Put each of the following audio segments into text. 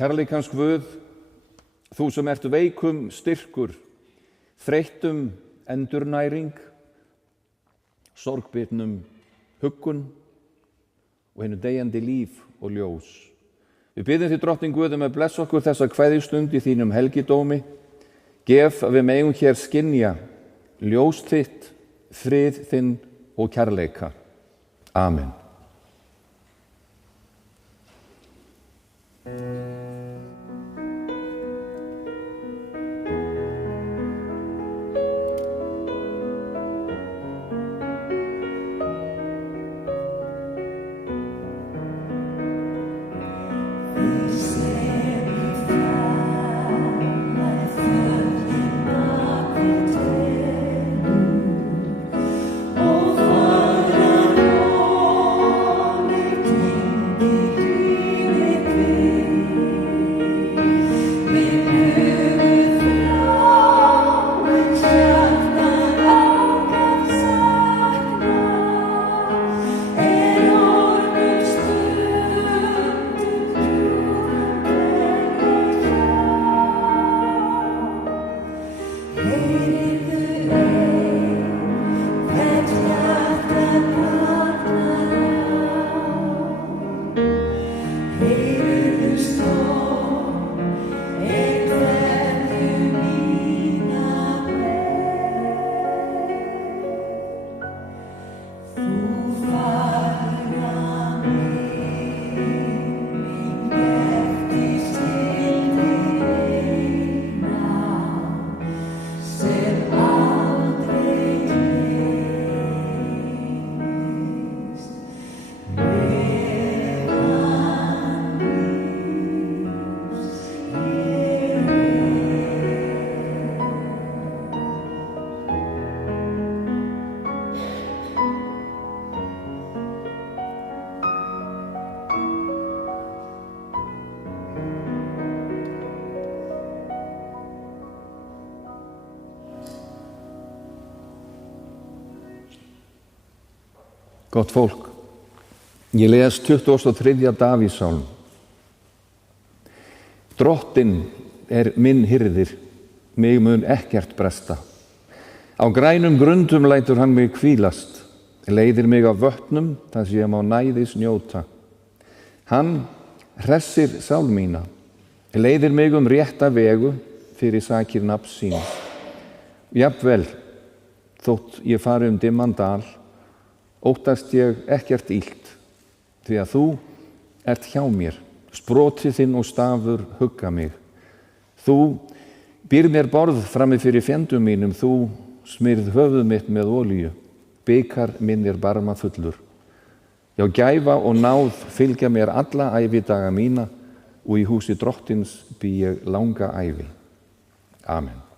Kærleikans Guð, þú sem ert veikum styrkur, þreyttum endurnæring, sorgbitnum huggun og hinu deyjandi líf og ljós. Við biðjum þig, drottinn Guð, að blessa okkur þessa kveðjustund í þínum helgidómi. Gef að við megum hér skynja ljós þitt, frið þinn og kærleika. Amen. Gott fólk, ég les 23. Davíðssálm. Drottinn er minn hirðir, mig mun ekkert bresta. Á grænum grundum lætur hann mig hvílast, leiðir mig á vötnum þar sem ég má næðis njóta. Hann hressir sál mína, leiðir mig rétta vegu fyrir sakir nafns síns. Jafnvel, þótt ég fari dimman dal, óttast ég ekkert illt, því að þú ert hjá mér, sprotið þinn og stafur hugga mig. Þú býrð mér borð frammi fyrir fjendum mínum, þú smyrð höfuð mitt með olíu, bikar minn er barma fullur. Já, gæfa og náð fylgja mér alla ævidaga mína og í húsi Drottins bý ég langa ævi. Amen.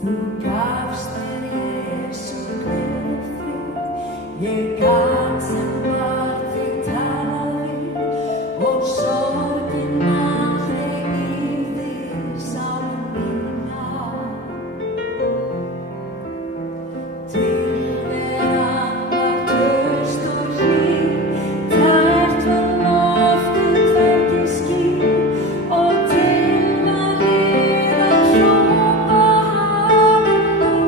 Þú gafst mér Jesú gleði frið, ég gat sem var þig talað við og sorgin aldrei yfir sál mína. Tilveran var traust og hlý, tært var loftið kveikti ský og til var ég að hrópa halleluja.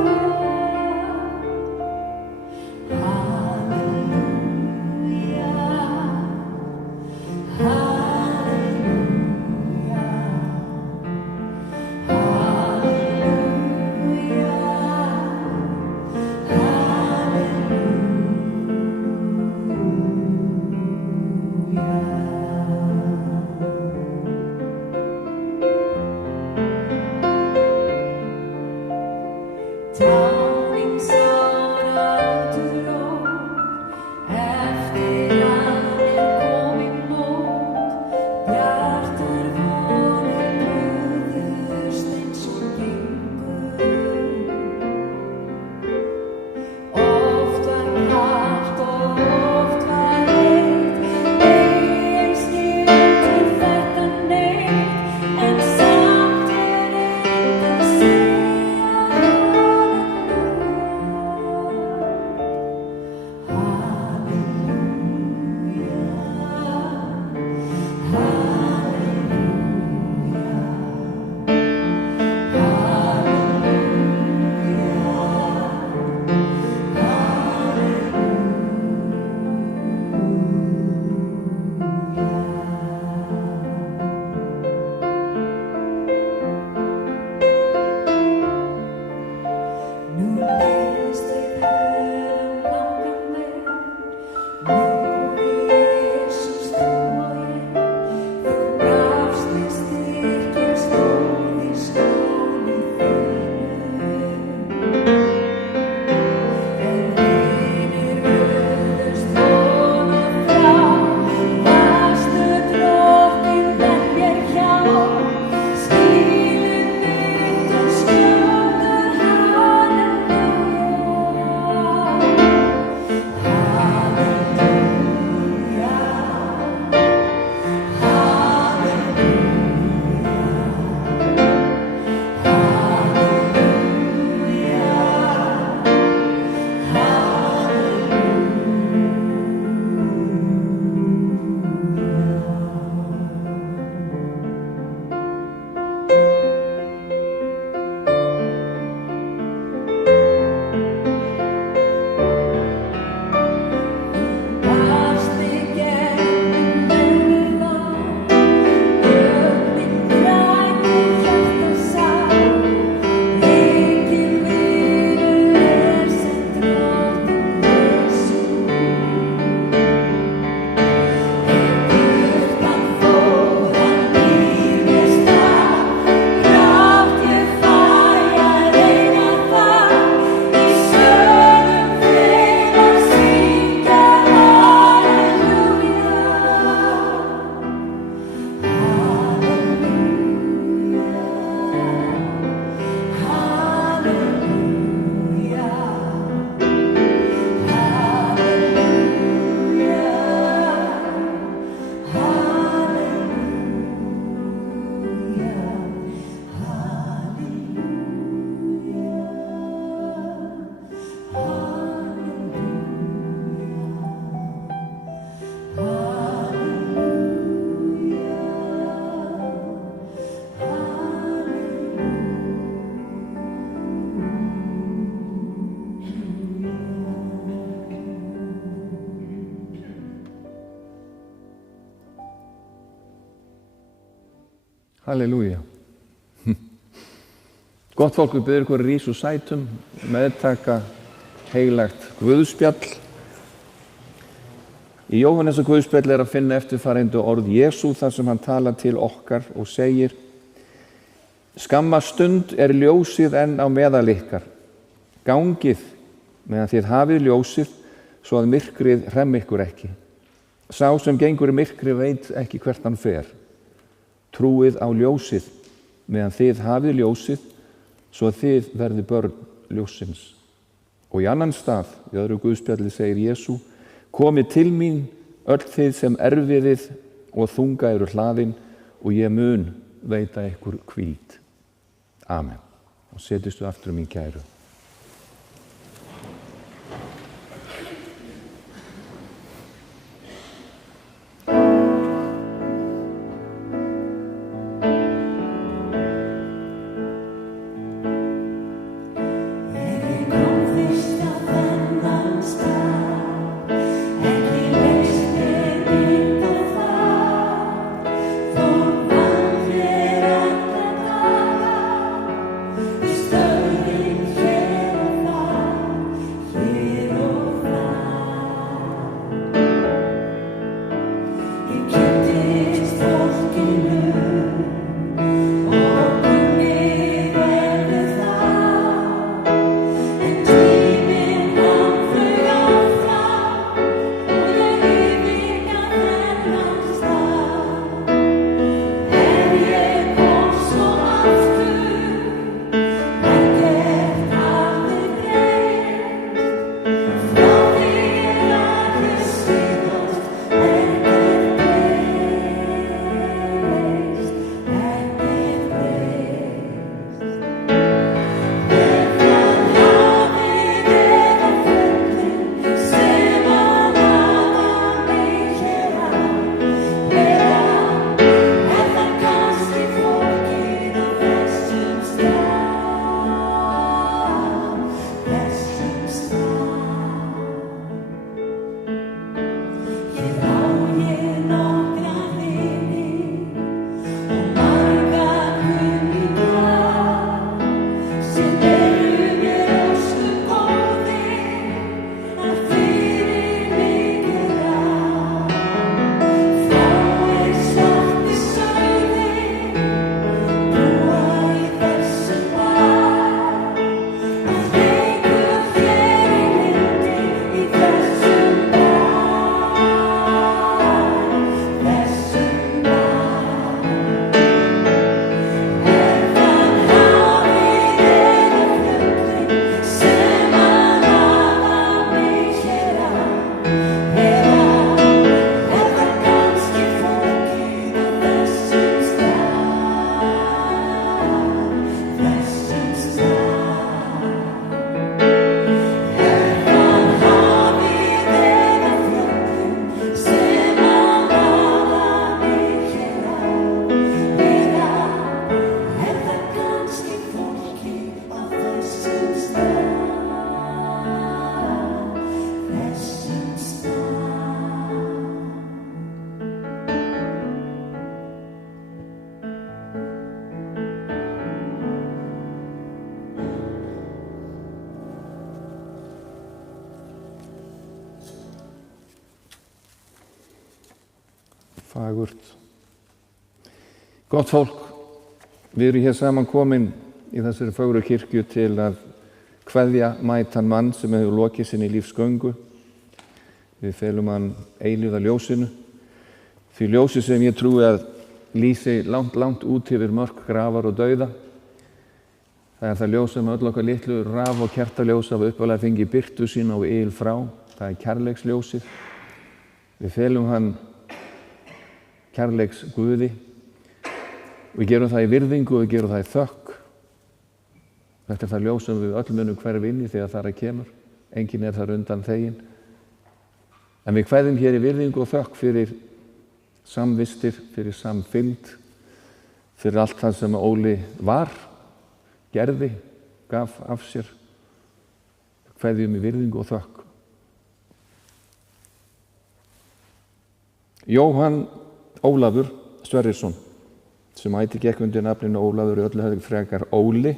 Halleluja. Gott fólk, við byrjum ykkur rís úr sætum, meðtaka heilagt Guðspjall. Í Jóhannesar Guðspjall að finna eftirfarandi orð Jesú þar sem hann talar til okkar og segir: Skamma stund ljósið enn á meðal ykkar. Gangið meðan þið hafið ljósið svo að myrkrið hremmi ykkur ekki. Sá sem gengur í myrkri veit ekki hvert hann fer. Trúið á ljósið meðan þið hafið ljósið svo að þið verði börn ljósins. Og í annan stað, í öðru Guðspjalli segir Jesú: Komið til mín öll þið sem erfiðið og þunga eru hlaðin og ég mun veita ykkur hvíld. Amen. Og setjistu aftur mín kæru. Fagurt. Gott fólk, við erum hér saman komin í þessari fögru kirkju til að kveðja mætan mann sem hefur lokið sinni lífsgöngu. Við felum hann eilífa ljósinu, því ljósi sem ég trúi að lýsi langt út yfir mörk grafar og dauða. Það er það ljós sem öll okkar litlu raf- og kertaljós hafa uppalega fengið birtu sína og yl frá. Það er kærleiksljósið. Við felum hann kærleiks Guði. Við gerum það í virðingu og við gerum það í þökk. Þetta er það ljós sem við öll munum hverf inn í þegar þar kemur. Enginn er þar undan þeginn. En við kveðum hér í virðingu og þökk fyrir samvistir, fyrir samfylgd, fyrir allt það sem Óli var, gerði, gaf af sér. Kveðjum í virðingu og þökk. Jóhann Ólafur Sverrisson sem ætti gekk undir nafninu Ólafur í öllu höfðu frekar Óli,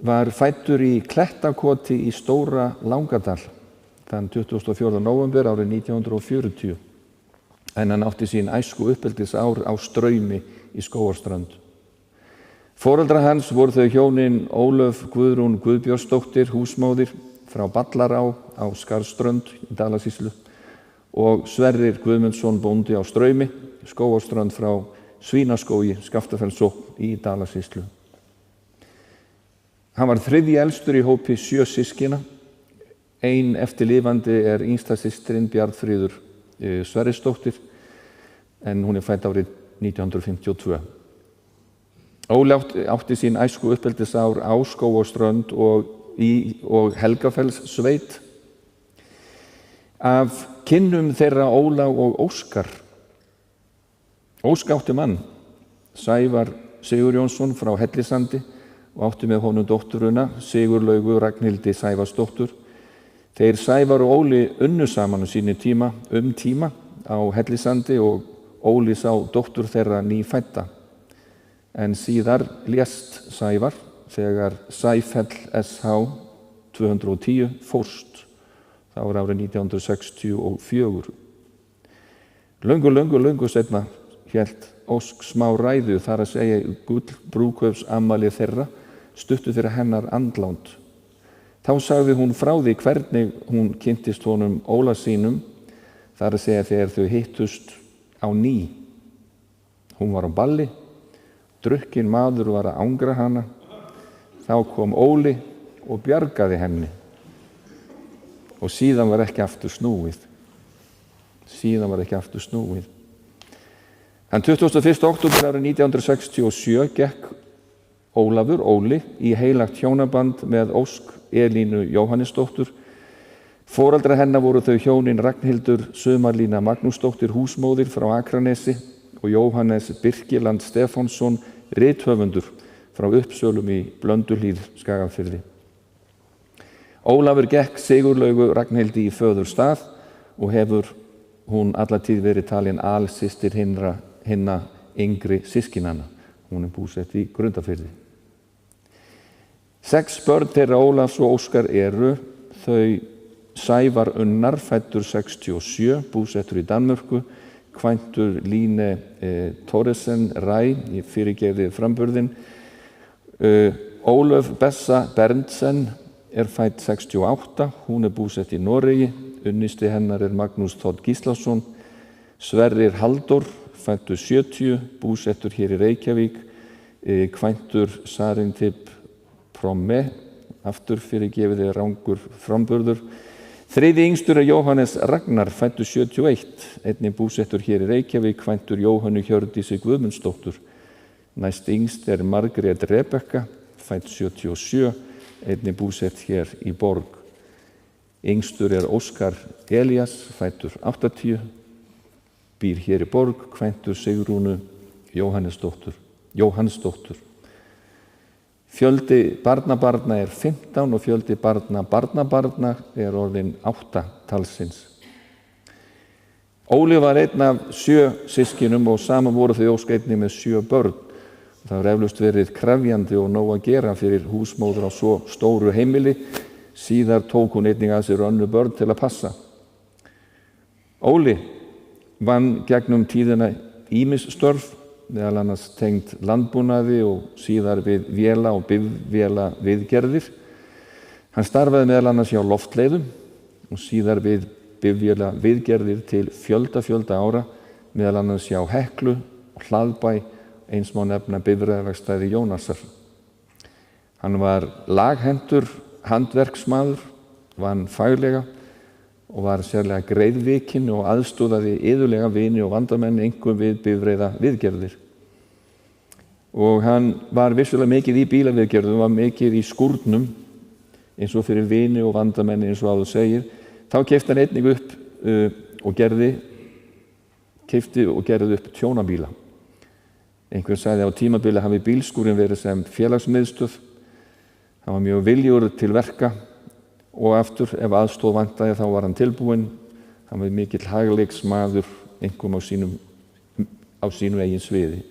var fæddur í Klettakoti í Stóra Langadal þann 24. nóvember árið 1940, en hann átti sín æsku uppeldisár á Straumi í Skógarströnd. Foreldrar hans voru þau hjónin Ólöf Guðrún Guðbjörnsdóttir, húsmóðir frá Ballará á Skarðsströnd í Dalasýslu og Sverrir Guðmundsson bóndi á Straumi, Skógarströnd frá Svínaskógi, Skaftafellssókn í Dalasýslu. Hann var þriðji elstur í hópi 7 systkina. Ein eftirlifandi er yngsta systirin Bjarnfríður Sverrisdóttir, en hún er fædd árið 1952. Óli átti sín æsku uppeldisár á Skógarströnd og Helgafellssveit. Af kynnum þeirra Óla og Óskar. Óskar átti mann, Sævar Sigurjónsson frá Hellisandi, og átti með honum dótturuna Sigurlaugu Ragnhildi Sævarsdóttur. Þeir Sævar og Óli unnu saman sínu tíma á Hellisandi og Óli sá dóttur þeirra nýfædda. En síðar lést Sævar þegar Sæfell SH 210 fórst. Það var árið 1964. Löngu seinna hélt Ósk smá ræðu, þar að segja gullbrúðkaupsafmælið þeirra, stuttu fyrir hennar andlátt. Þá sagði hún frá því hvernig hún kynntist honum Óla sínum, þar að segja þegar þau hittust á ný. Hún var á balli, drukkinn maður var að angra hana. Þá kom Óli og bjargaði henni. Og síðan var ekki aftur snúið. Þann 21. október árið 1967 gekk Ólafur, Óli, í heilagt hjónaband með Ósk Elínu Jóhannesdóttur. Foreldrar hennar voru þau hjónin Ragnhildur Sumarlína Magnúsdóttir, húsmóðir frá Akranesi, og Jóhannes Birkiland Stefánsson, rithöfundur frá Uppsölum í Blönduhlíð, Skagafirði. Ólafur gekk Sigurlaugu Ragnhildi í föðurstað og hefur hún alla tíð verið talin alsystir hinna yngri systkinanna. Hún er búsett í Grundarfirði. 6 börn þeirra Ólafs og Óskar eru þau Sævar Unnar, fæddur 67, búsettur í Danmörku, kvæntur Líne Thoresen Ræ, ég fyrirgefði framburðinn. Ólöf Bessa Berntsen er fædd 68, hún er búsett í Noregi, unnisti hennar er Magnús Þór Gíslason. Sverrir Halldór, fæddur 70, búsettur hér í Reykjavík, kvæntur Sarintip Promme, aftur fyrirgefiði rangur framburður. Þriði yngstur er Jóhannes Ragnar, fæddur 71, einnig búsettur hér í Reykjavík, kvæntur Jóhannu Hjördísi Guðmundsdóttur. Næst yngst er Margrét Rebekka, fædd 77, einnig búsett hér í Borg. Yngstur er Óskar Elías, fæddur 80, býr hér í Borg, kvæntur Sigrúnu Jóhannsdóttur. Fjöldi barnabarna er 15 og fjöldi barnabarna er orðinn 8 talsins. Óli var einn af 7 systkinum og saman voru þau Ósk einnig með 7 börn. Það hefur eflaust verið krefjandi og nóg að gera fyrir húsmóður á svo stóru heimili. Síðar tók hún einnig að sér önnur börn til að passa. Óli vann gegnum tíðina ýmis störf, meðal annars tengd landbúnaði og síðar við véla og bifvéla viðgerðir. Hann starfaði meðal annars hjá Loftleiðum og síðar við bifvéla viðgerðir til fjölda ára, meðal annars hjá Heklu og Hlaðbæ, eins má nefna bifreiðaverkstæði Jónasar. Hann var laghentur handverksmaður, vann faglega og var sérlega greiðvikinn og aðstoðaði iðulega vini og vandamenn, einkum við bifreiða viðgerðir. Og hann var vissulega mikið í bílaviðgerðum, var mikið í skúrnum, eins og fyrir vini og vandamenn, eins og áður segir. Þá keypti hann einnig upp og gerði upp tjónabíla. Einhver sagði á tímabili hafi bílskúrin verið sem félagsmiðstöð. Hann var mjög viljugur til verka og aftur, ef aðstoð vantaði, þá var hann tilbúinn. Hann var mikill hagleiksmaður, einkum á sínu eigin sviði.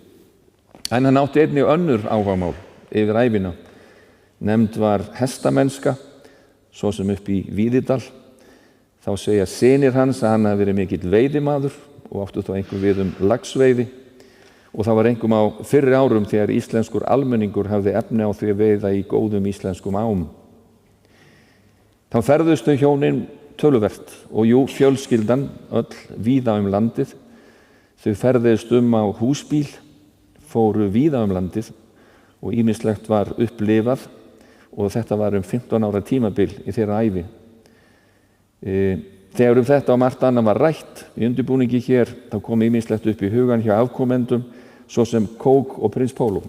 En hann átti einnig önnur áhugamál yfir ævina. Nefnd var hestamennska, svo sem upp í Víðidal. Þá segja synir hans að hann hafi verið mikill veiðimaður og áttu þá einhver við laxveiði. Og það var einkum á fyrri árum þegar íslenskur almenningur hafði efni á því að veiða í góðum íslenskum ám. Þá ferðustu hjónin töluvert og fjölskyldan öll víða landið. Þau ferðist á húsbíl, fóru víða landið og ýmislegt var upplifað og þetta var 15 ára tímabil í þeirra ævi. Þegar þetta og margt annað var rætt í undirbúningi hér, þá kom ýmislegt upp í hugan hjá afkomendum, svo sem Kók og prins Pólo.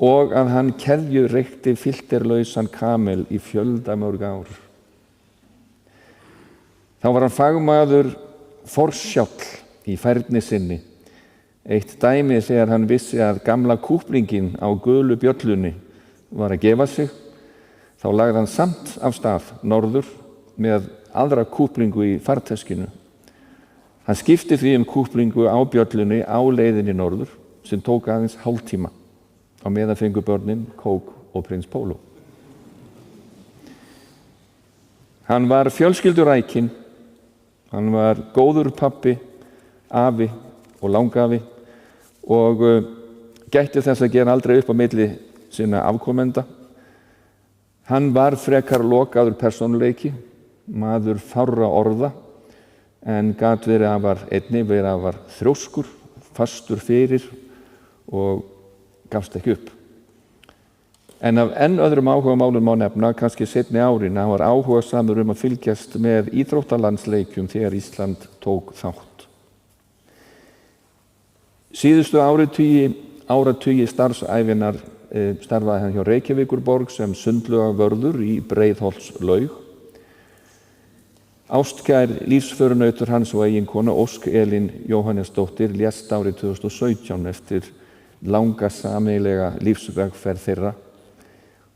Og að hann keðjureykti filterlausan kamel í fjöldamörg ár. Þá var hann fagmaður forsjáll í færni sinni. Eitt dæmi þegar hann vissi að gamla kúplingin á gulu bjöllunni var að gefa sig, þá lagði hann samt af stað norður með aðra kúplingu í farteskinu. Hann skipti því kúplingu á bjöllunni á leiðinni norður sem tók aðeins hálftíma. Á meðan fengu börnin Kók og prins Pólo. Hann var fjölskyldurækinn, hann var góður pabbi, afi og langafi og gætti þess að gera aldrei upp á milli sinna afkomenda. Hann var frekar lokaður persónuleiki, maður fárra orða, en gat verið afar þrjóskur, fastur fyrir og gafst ekki upp. En af öðrum áhugamálum má nefna, kannski seinni árin, hann var áhugasamur að fylgjast með íþróttalandsleikjum þegar Ísland tók þátt. Síðustu áratugi starfsævinnar starfaði hann hjá Reykjavíkurborg sem sundlaugavörður í Breiðholtslaug. Ástkær lífsförunautur hans og eiginkona Ósk Elín Jóhannesdóttir lést árið 2017 eftir langa sameiginlega lífsvegferð þeirra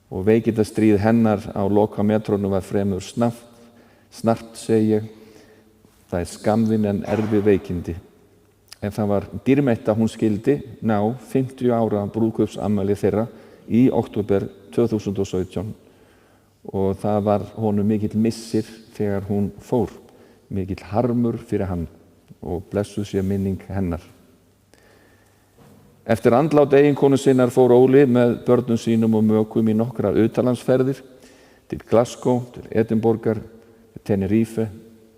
og veikindastríð hennar á lokametrónu var fremur snart segi ég. Það er skammvinn en erfið veikindi. En það var dýrmætt að hún skyldi ná 50 ára brúðkaupsafmæli þeirra í október 2017 og það var honum mikill missir þegar hún fór, mikill harmur fyrir hann og blessuð sé minning hennar. Eftir andlát eiginkonu sinnar fór Óli með börnum sínum og mökum í nokkrar utanlandsferðir til Glasgow, til Edinborgar, Tenerife,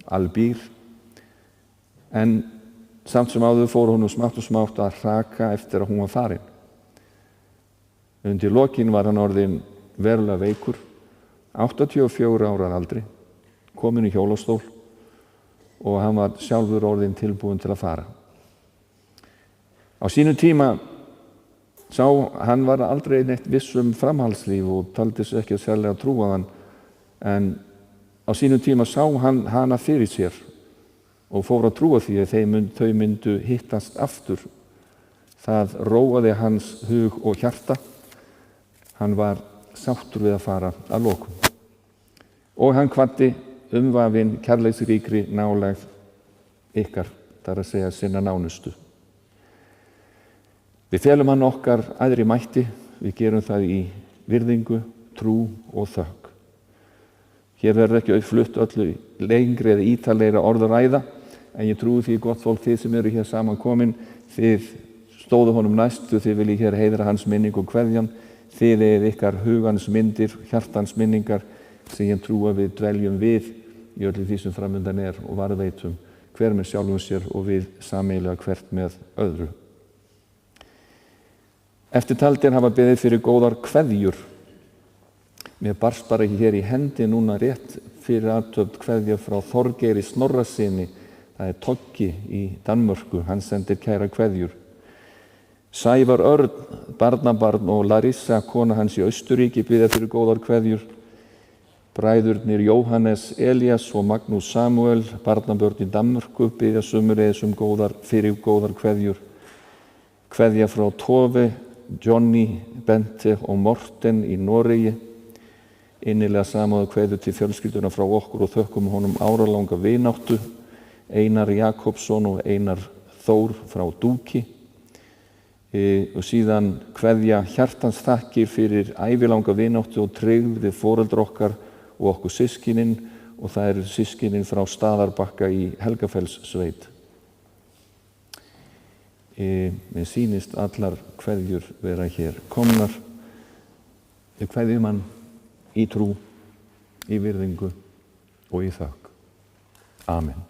Albír. En samt sem áður fór hún smátt og smátt að hraka eftir að hún var farin. Undir lokin var hann orðinn verulega veikur, 84 ára aldri, kominn í hjólastól og hann var sjálfur orðinn tilbúinn til að fara. Á sínum tíma hann var aldrei neitt viss framhaldslíf og taldi sig ekki sérlega trúa hann, en á sínum tíma sá hann hana fyrir sér og fór að trúa því að þau myndu hittast aftur. Það róaði hans hug og hjarta. Hann var sáttur við að fara að lokum. Og hann hvatti umvafinn kærleiksríkri nálægð ykkar, þar að segja sinna nánustu. Við felum hann okkar æðri mætti, við gerum það í virðingu, trú og þökk. Hér verður ekki flutt öllu lengri eða ítarlegra orðaræða, en ég trúi því gott fólk, þið sem eru hér saman komin, þið stóðu honum næstu, þið viljið hér heiðra hans minning og kveðjan, þið eigið ykkar hugans myndir, hjartans minningar, sem ég trúi að við dveljum við í öllu því sem framundan er og varðveitum hver með sjálfum sér og við sameiginlega hvert með öðru. Eftirtaldir hafa beðið fyrir góðar kveðjur. Mér barst bara ekki hér í hendi núna rétt fyrir athöfn kveðja frá Þorgeiri Snorrasyni, það er Toggi í Danmörku, hann sendir kæra kveðjur. Sævar Örn, barnabarn og Larissa, kona hans í Austurríki, biðja fyrir góðar kveðjur. Bræðurnir Jóhannes Elías og Magnús Samuel, barnabörn í Danmörku, biðja sömuleiðis fyrir góðar kveðjur. Kveðja frá Tove, Johnny, Bente og Morten í Noregi. Innilega samúð kveðju til fjölskylduna frá okkur og þökkum honum áralanga vináttu. Einar Jakobsson og Einar Þór frá Dúki. Og síðan kveðja hjartans þakkir fyrir ævilanga vináttu og tryggð við foreldra okkar og okkur systkinin, og það eru systkinin frá Staðarbakka í Helgafellssveit. Mér sýnist allar kveðjur vera hér komnar. Við kveðjum hann í trú, í virðingu og í þökk. Amen.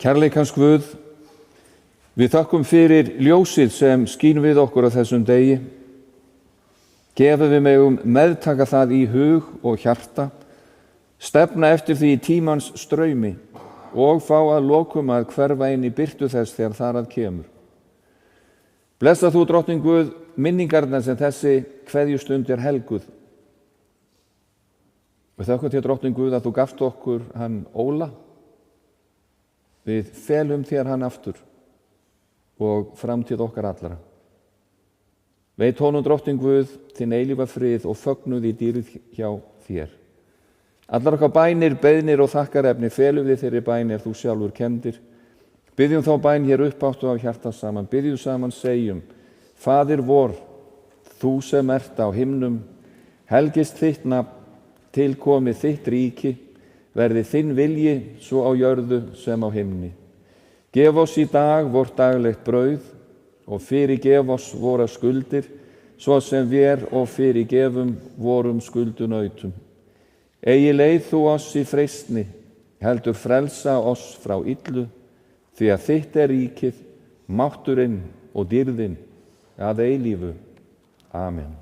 Kærleikans Guð, við þakkum fyrir ljósið sem skín við okkur á þessum degi. Gefum við megum meðtaka það í hug og hjarta, stefna eftir því í tímans straumi og fá að lokum að hverfa inn í birtu þess þegar þar að kemur. Blessa þú, drottning Guð, minningarnar sem þessi kveðjustund er helguð. Við þakkum til drottning Guð að þú gafst okkur hann Óla. Við felum þér hann aftur og framtíð okkar allra. Veit honum, drottning Guð, þinn eilífa frið og fögnuð í dýrið hjá þér. Allar okkar bænir, beiðnir og þakkarefni felum við þeirri bæn er þú sjálfur kenndir. Byggjum þá bæn hér uppáttu af hjarta saman, byggjum saman, segjum: Faðir vor, þú sem ert á himnum, helgist þitt nafn, tilkomi þitt ríki, verði þinn vilji svo á jörðu sem á himni. Gef oss í dag vort daglegt brauð og fyrirgef oss vora skuldir, svo sem vér og fyrirgefum vorum skuldunautum. Eigi leið þú oss í freistni, heldur frelsa oss frá illu, því að þitt ríkið, mátturinn og dýrðin að eilífu. Amen.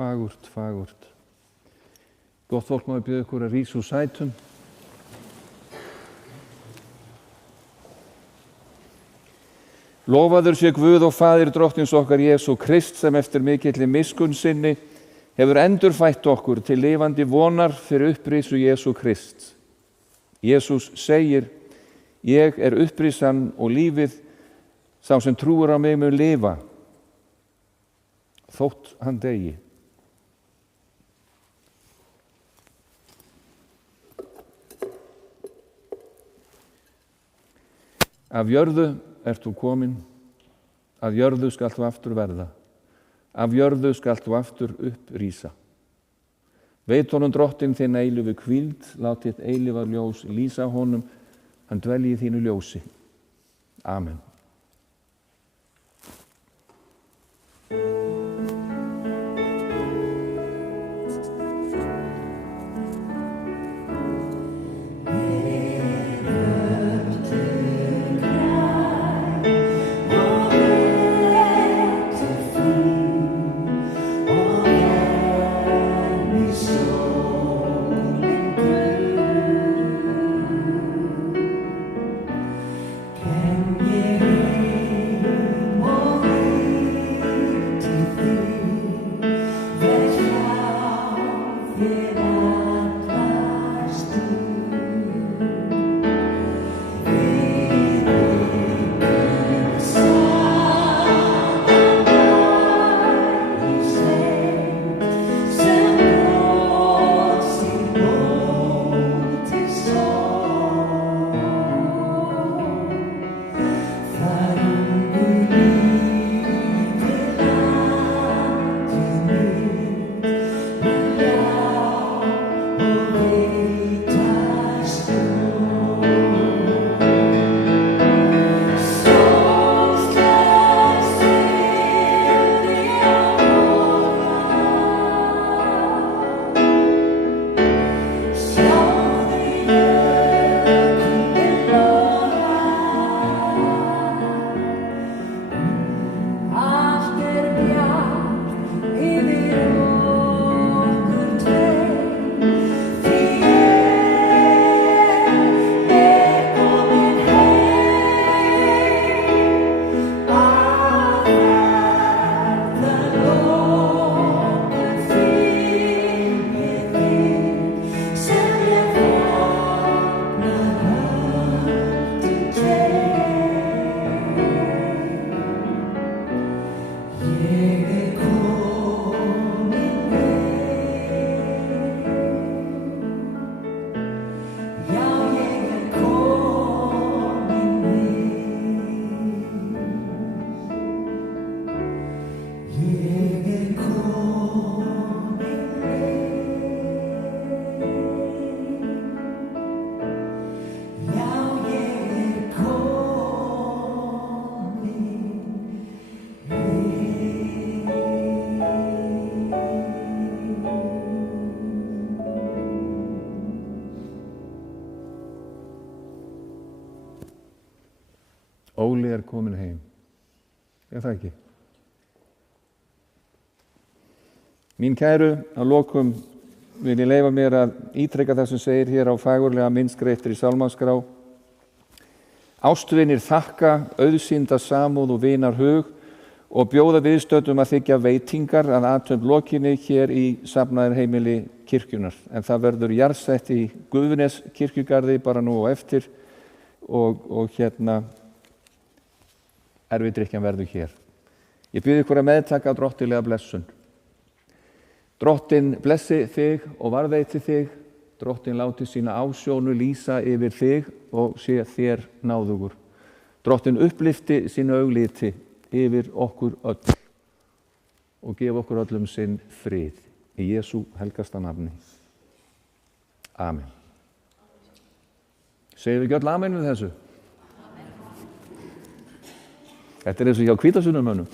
fagurt, fagurt. Gott fólk, má ég biðja ykkur að rísa úr sætum. Lofaður sé Guð og Faðir drottins okkar Jesú Krist, sem eftir mikilli miskunn sinni hefur endurfætt okkur til lifandi vonar fyrir upprisu Jesú Krist. Jesús segir: ég er upprisan og lífið, sá sem trúir á mig mun lifa, þótt hann deyi. Af jörðu ert þú komin, að jörðu skalt þú aftur verða, af jörðu skalt þú aftur upprísa. Veit honum drottinn þinn eilífu hvíld, lát þitt eilífa ljós lýsa honum, hann dvelji í þínu ljósi. Amen. Óli er komin heim. Er það ekki? Mín kæru, að lokum vil ég leyfa mér að ítreka það sem segir hér á fagurlega myndskreyttri sálmaskrá. Ástvinir þakka, auðsýnda samúð og vinar hug og bjóða viðstöddum að þiggja veitingar að athöfn lokinni hér í safnaðarheimili kirkjunar. En það verður jarðsett í Guðnes kirkjugarði bara nú og eftir og erfidrykkjan verður hér. Ég bið ykkur að meðtaka drottilega blessun. Drottin blessi þig og varðveiti þig. Drottin láti sína ásjónu lýsa yfir þig og sé þér náðugur. Drottin upplifti sínu augliti yfir okkur öll og gef okkur öllum sinn frið. Í Jesú helgasta nafni. Amen. Segðu ekki öll amen við þessu? Þetta er eins og hjá hvítasunumönnum.